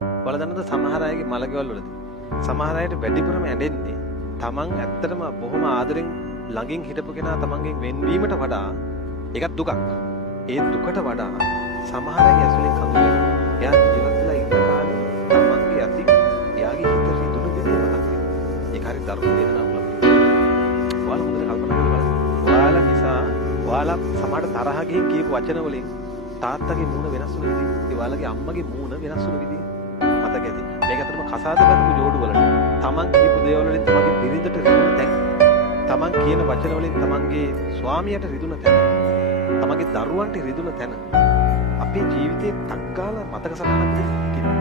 ඔයාලා දන්නවද සමහර අයගේ මලකෙවල් වලදී සමහර අයට වැඩිපුරම ඇඬෙන්නේ තමන් ඇත්තටම බොහොම ආදරෙන් ළඟින් හිටපු කෙනා තමන්ගෙන් වෙන්වීමට වඩා ඒකත් දුකක්. ඒ දුකට වඩා සමහර අය ඇසුලෙන් කඳුලන. එයා ජීවත් වෙලා ඉන්න කාලේ තමන්ගේ අති එයාගේ හිත රිදුණු විදිහ මතක් වෙනවා. ඒක හරි දරුණු වේදනාවක් ලබනවා. ඔයාලා හොඳට කල්පනා කරලා බලන්න. ඔයාලා නිසා ඔයාලා සමහරට තරහ ගිහින් කියපු වචන වලින් තාත්තගේ මූණ වෙනස් වුණ විදිහ, ඒ ඔයාලගේ අම්මගේ මූණ වෙනස් වුණ විදිහ මතක ඇති. මේක අතරම කසාද බඳපු ජෝඩු වලට තමන් කියපු දේවල් වලින් තමන්ගේ බිරිඳට රිදුණ තැන්, තමන් කියන වචන වලින් තමන්ගේ ස්වාමියාට රිදුණ තැන, තමන්ගේ දරුවන්ට රිදුණ තැන අපේ ජීවිතේ තක්කාලා මතක සටහනක් තියෙනවා.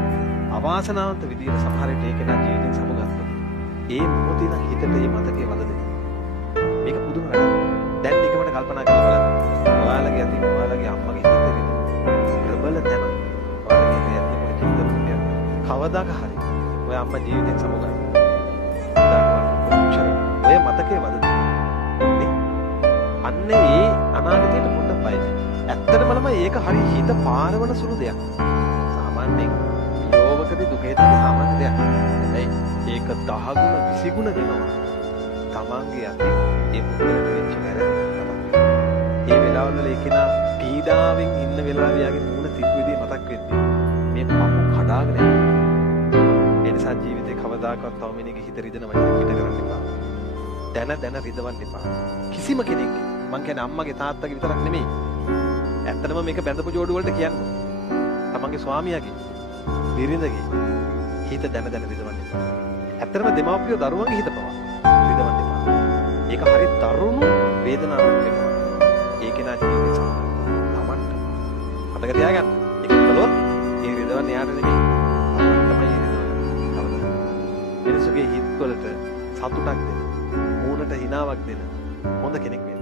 අවාසනාවන්ත විදිහට සමහර විට ඒක නා ජීවිතෙන් සමුගත්තොත් ඒ මොහොතේ නම් හිතට මේ මතකේ වද දෙනවා. මේක පුදුම වැඩක්. දැන් ටිකකට කල්පනා කරලා බලන්න. ඔයාලගේ අතින් ඔයාලගේ අම්මගේ හිතේ රිදුණ ප්‍රබල තැන ඔයාලගේ ඇත්තම චින්තන විදියට කවදාක හරි ඔය අම්මා ජීවිතෙන් සමුගන්න. ඔය මතකේ වද දෙනවා. අන්නේ ඒ අනාගතයට පොඩ්ඩක් බය වෙන්න. ඇත්තටම ළමයි ඒක හරි හිත පාරවන සුළු දෙයක්. සාමාන්‍යයෙන් යෝවකදී දුක හිතන්නේ සාමාන්‍ය දෙයක්. හැබැයි ඒක 10 ගුණ 20 ගුණ වෙනවා. තමන්ගේ අතින් ඒ පුද්ගලට වෙච්ච වැරදි මතක් වෙනවා. ඒ වෙලාවවල ඒකේනා පීඩාවෙන් ඉන්න වෙලාවේ යාගේ මූණ තිබ්බ විදිහ මතක් වෙද්දී මේ පපු කඩාගෙන යනවා. ඒ නිසා ජීවිතේ කවදාකවත් තව මිනිහගේ හිත රිදෙන වචන පිට කරන්න එපා. දැන රිදවන්න එපා. කිසිම කෙනෙක් මං කියන්නේ අම්මගේ තාත්තගේ විතරක් නෙමෙයි. ඇත්තටම මේක බැඳපු ජෝඩු වලට කියන්නේ. තමන්ගේ ස්වාමියාගේ, බිරිඳගේ හිත දැන රිදවන්න එපා. ඇත්තටම දෙමාපියෝ දරුවන්ගේ හිත පවා රිදවන්න එපා. ඒක හරි දරුණු වේදනාවක් වෙනවා. ඒක නා ජීවිතේ තමන්ට. මතක තියාගන්න. ඒක කළොත් ඒ රිදවන්නේ යාට නෙමෙයි. තමයි රිදවන්නේ. කවදාද? මිනිසුගේ හිත් වලට සතුටක් දෙන, මූණට හිනාවක් දෙන හොඳ කෙනෙක් වෙන්න.